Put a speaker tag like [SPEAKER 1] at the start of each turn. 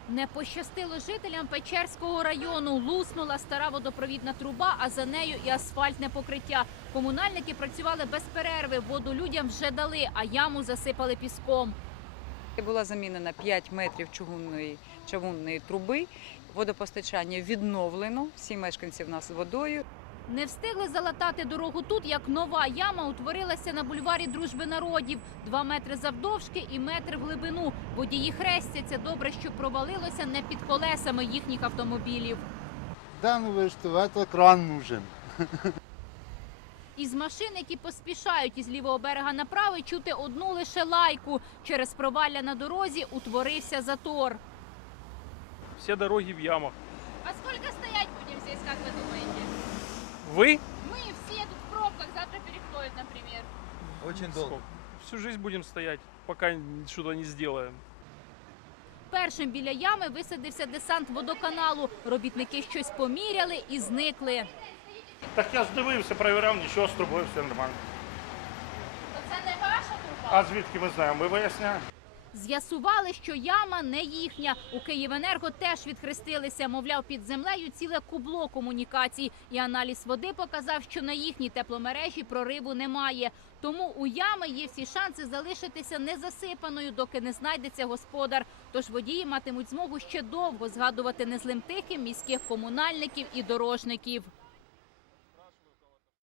[SPEAKER 1] Не пощастило жителям Печерського району. Луснула стара водопровідна труба, а за нею і асфальтне покриття. Комунальники працювали без перерви, воду людям вже дали, а яму засипали піском.
[SPEAKER 2] Була замінена 5 метрів чавунної труби, водопостачання відновлено, всі мешканці в нас з водою.
[SPEAKER 1] Не встигли залатати дорогу тут, як нова яма утворилася на бульварі Дружби народів. 2 метри завдовжки і метр в глибину. Водії хрестяться. Добре, що провалилося не під колесами їхніх автомобілів.
[SPEAKER 3] Да, ну ви ж то, это кран нужен.
[SPEAKER 1] Із машин, які поспішають із лівого берега на правий, чути одну лише лайку. Через провалля на дорозі утворився затор.
[SPEAKER 4] Все дороги в ямах.
[SPEAKER 1] А скільки стоять будемо здесь, як ви думаєте?
[SPEAKER 4] Вы?
[SPEAKER 1] Ми всі тут в пробках, завтра переходять, наприклад.
[SPEAKER 5] Очень долго.
[SPEAKER 4] Всю жизнь будем стоять, пока что-то не сделаем.
[SPEAKER 1] Першим біля ями висадився десант водоканалу. Робітники щось поміряли і зникли.
[SPEAKER 6] Так я ж дивився, перевіряв, нічого з трубою, все нормально.
[SPEAKER 1] То це не ваша труба?
[SPEAKER 6] А звідки ми знаємо? Ми виясняємо.
[SPEAKER 1] З'ясували, що яма не їхня. У Київенерго теж відхрестилися. Мовляв, під землею ціле кубло комунікацій. І аналіз води показав, що на їхній тепломережі прориву немає. Тому у ями є всі шанси залишитися незасипаною, доки не знайдеться господар. Тож водії матимуть змогу ще довго згадувати незлим тихим міських комунальників і дорожників.